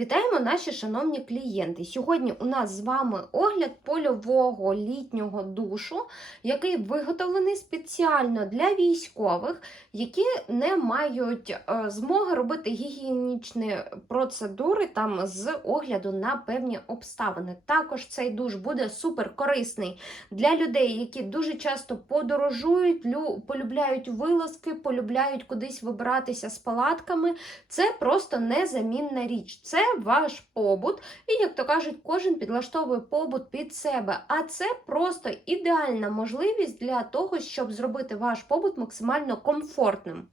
Вітаємо наші шановні клієнти. Сьогодні у нас з вами огляд польового літнього душу, який виготовлений спеціально для військових, які не мають е, змоги робити гігієнічні процедури там з огляду на певні обставини. Також цей душ буде супер корисний для людей, які дуже часто подорожують, лю- полюбляють вилазки, полюбляють кудись вибиратися з палатками. Це просто незамінна річ. Це ваш побут, і, як то кажуть, кожен підлаштовує побут під себе. А це просто ідеальна можливість для того, щоб зробити ваш побут максимально комфортним.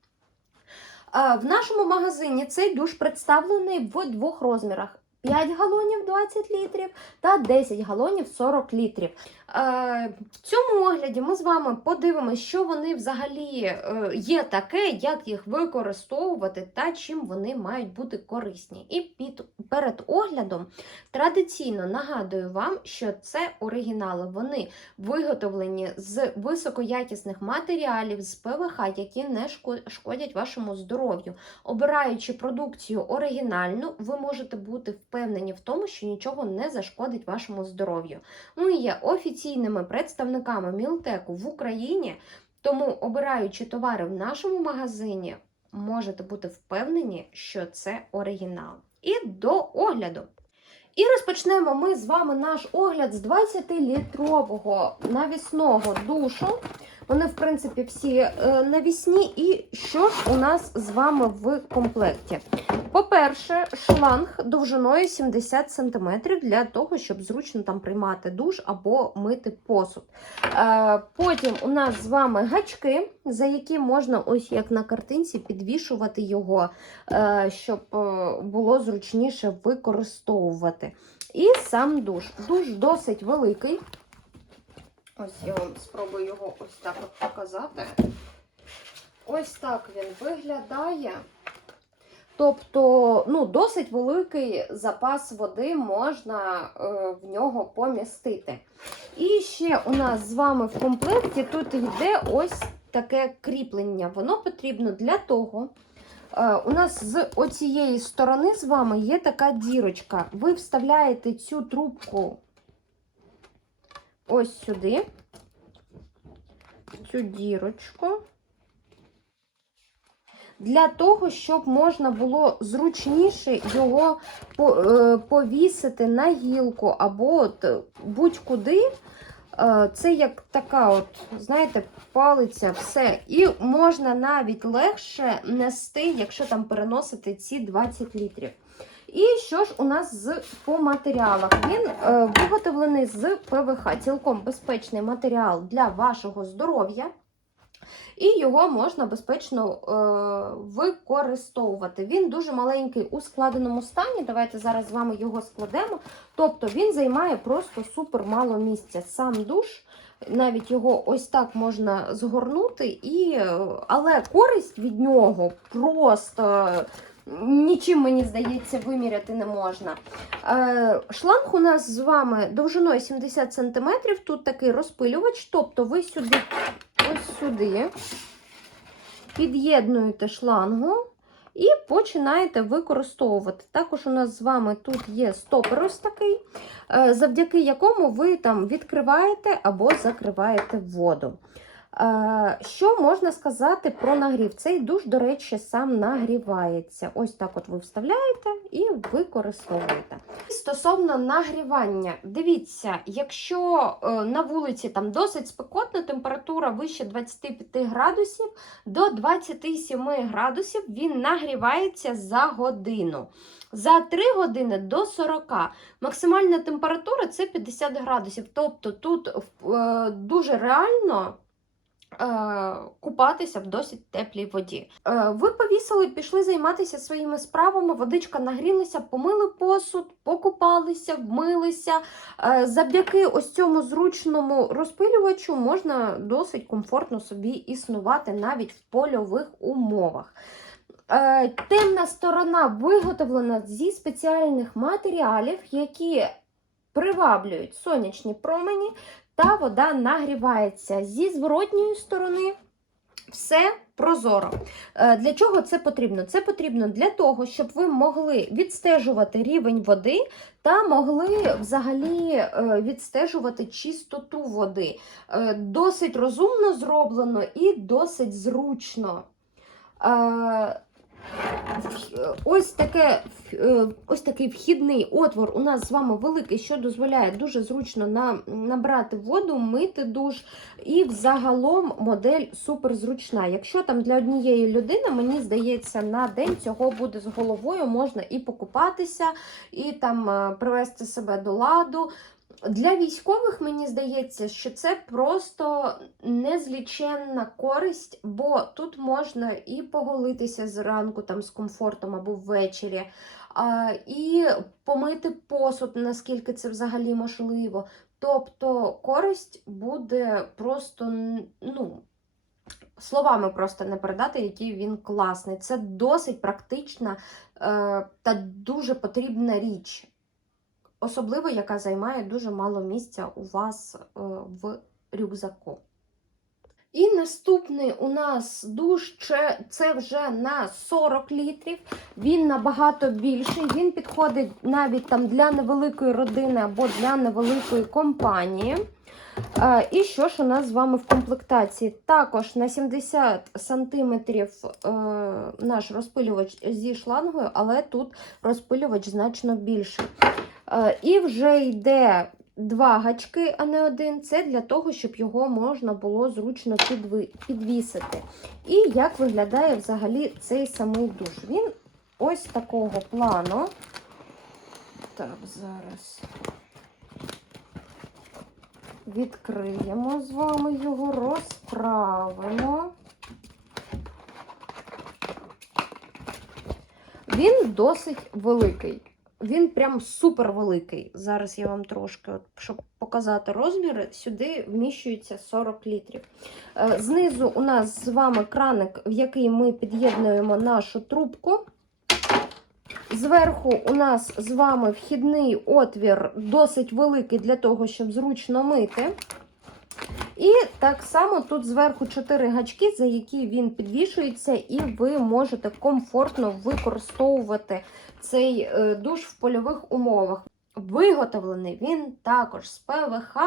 В нашому магазині цей душ представлений в двох розмірах: 5 галонів 20 літрів та 10 галонів 40 літрів. Е, В цьому огляді ми з вами подивимося, що вони взагалі е, є таке, як їх використовувати та чим вони мають бути корисні. І під перед оглядом традиційно нагадую вам, що це оригінали. Вони виготовлені з високоякісних матеріалів, з ПВХ, які не шкодять вашому здоров'ю. Обираючи продукцію оригінальну, ви можете бути впевнені в тому, що нічого не зашкодить вашому здоров'ю. Ми є офіційними представниками Мілтеку в Україні, тому обираючи товари в нашому магазині, можете бути впевнені, що це оригінал. І до огляду. І розпочнемо ми з вами наш огляд з 20-літрового навісного душу. Вони, в принципі, всі е, навісні. І що ж у нас з вами в комплекті? По-перше, шланг довжиною 70 см для того, щоб зручно там приймати душ або мити посуд. Е, Потім у нас з вами гачки, за які можна, ось як на картинці, підвішувати його, е, щоб було зручніше використовувати. І сам душ. Душ досить великий. Ось я вам спробую його ось так от показати. Ось так він виглядає. Тобто, ну, досить великий запас води можна е, в нього помістити. І ще у нас з вами в комплекті тут йде ось таке кріплення. Воно потрібно для того. е, У нас з оцієї сторони з вами є така дірочка. Ви вставляєте цю трубку ось сюди, цю дірочку. Для того, щоб можна було зручніше його е, повісити на гілку або будь-куди. Е, Це як така, от, знаєте, палиця, все. І можна навіть легше нести, якщо там переносити ці 20 літрів. І що ж у нас з по матеріалах? Він е, виготовлений з ПВХ, цілком безпечний матеріал для вашого здоров'я. І його можна безпечно е, використовувати. Він дуже маленький у складеному стані. Давайте зараз з вами його складемо. Тобто він займає просто супер мало місця. Сам душ, навіть його ось так можна згорнути, і, е, але користь від нього просто. Нічим, мені здається, виміряти не можна. Е, шланг у нас з вами довжиною 70 см. Тут такий розпилювач, тобто ви сюди, ось сюди під'єднуєте шлангу і починаєте використовувати. Також у нас з вами тут є стопер ось такий, е, завдяки якому ви там відкриваєте або закриваєте воду. Е, Що можна сказати про нагрів? Цей душ, до речі, сам нагрівається. Ось так от ви вставляєте і використовуєте. Стосовно нагрівання, дивіться, якщо е, на вулиці там досить спекотна, температура вище 25 градусів до 27 градусів, він нагрівається за годину. За 3 години до 40. Максимальна температура це 50 градусів. Тобто тут е, дуже реально купатися в досить теплій воді. Е, ви повісили, пішли займатися своїми справами, водичка нагрілася, помили посуд, покупалися, вмилися. Е, завдяки ось цьому зручному розпилювачу можна досить комфортно собі існувати навіть в польових умовах. Е, темна сторона виготовлена зі спеціальних матеріалів, які приваблюють сонячні промені, та вода нагрівається зі зворотньої сторони. Все прозоро. Е, Для чого це потрібно? Це потрібно для того, щоб ви могли відстежувати рівень води та могли взагалі е, відстежувати чистоту води. Е, Досить розумно зроблено і досить зручно. Ось таке, е, ось такий вхідний отвор у нас з вами великий, що дозволяє дуже зручно на, набрати воду, мити душ. І взагалом модель супер зручна. Якщо там для однієї людини, мені здається, на день цього буде з головою, можна і покупатися, і там е, привести себе до ладу. Для військових мені здається, що це просто незліченна користь, бо тут можна і поголитися зранку там з комфортом або ввечері, і помити посуд, наскільки це взагалі можливо. Тобто користь буде просто, ну, словами просто не передати, який він класний. Це досить практична е, та дуже потрібна річ особливо яка займає дуже мало місця у вас е, в рюкзаку. І наступний у нас душ це, вже на 40 літрів. Він набагато більший. Він підходить навіть там для невеликої родини або для невеликої компанії. Е, І що ж у нас з вами в комплектації? Також на 70 см наш розпилювач зі шлангою, але тут розпилювач значно більший. Е, І вже йде два гачки, а не один. Це для того, щоб його можна було зручно підвісити. І як виглядає взагалі цей самий душ? Він ось такого плану. Так, зараз відкриємо з вами його, розправимо. Він досить великий. Він прям супер великий. Зараз я вам трошки, от, щоб показати розміри, сюди вміщується 40 літрів. Е, Знизу у нас з вами краник, в який ми під'єднуємо нашу трубку. Зверху у нас з вами вхідний отвір досить великий для того, щоб зручно мити. І так само тут зверху 4 гачки, за які він підвішується, і ви можете комфортно використовувати цей е, душ в польових умовах. Виготовлений він також з ПВХ,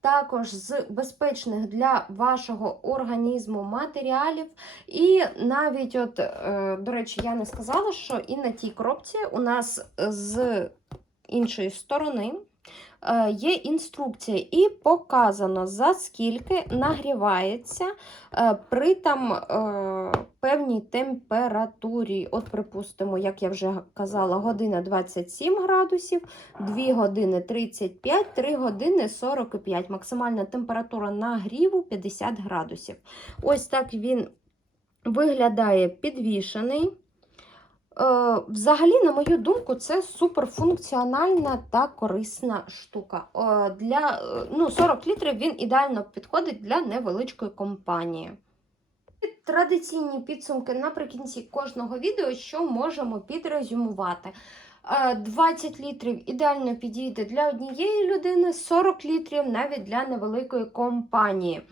також з безпечних для вашого організму матеріалів. І навіть, от, е, до речі, я не сказала, що і на тій коробці у нас з іншої сторони є інструкція, і показано, за скільки нагрівається е, при там е, певній температурі. От, припустимо, як я вже казала, година 27 градусів, 2 години 35, 3 години 45. Максимальна температура нагріву 50 градусів. Ось так він виглядає підвішений. Е, Взагалі, на мою думку, це суперфункціональна та корисна штука. Е, Для е, ну, 40 літрів він ідеально підходить для невеличкої компанії. Традиційні підсумки наприкінці кожного відео, що можемо підрезюмувати. Е, 20 літрів ідеально підійде для однієї людини, 40 літрів навіть для невеликої компанії.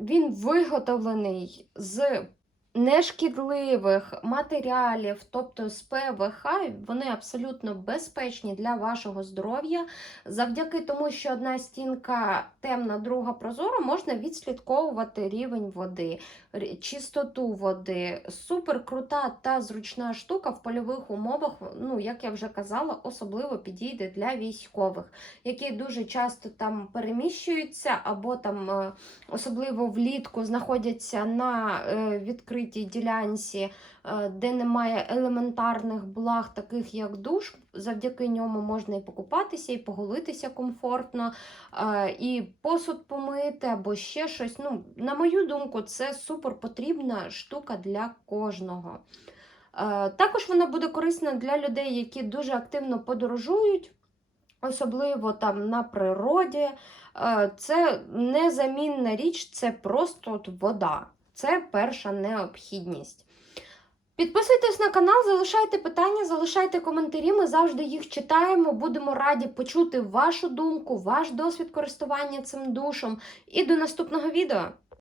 Він виготовлений з нешкідливих матеріалів, тобто з ПВХ, вони абсолютно безпечні для вашого здоров'я. Завдяки тому, що одна стінка темна, друга прозора, можна відслідковувати рівень води, чистоту води. Супер крута та зручна штука в польових умовах. Ну, як я вже казала, особливо підійде для військових, які дуже часто там переміщуються або там е, особливо влітку знаходяться на е, відкритій ділянці, е, де немає елементарних благ, таких як душ. Завдяки ньому можна і покупатися, і поголитися комфортно, е, і посуд помити, або ще щось. Ну, на мою думку, це супер потрібна штука для кожного. Е, Також вона буде корисна для людей, які дуже активно подорожують, особливо там на природі. Це незамінна річ, це просто от вода. Це перша необхідність. Підписуйтесь на канал, залишайте питання, залишайте коментарі. Ми завжди їх читаємо. Будемо раді почути вашу думку, ваш досвід користування цим душом. І до наступного відео.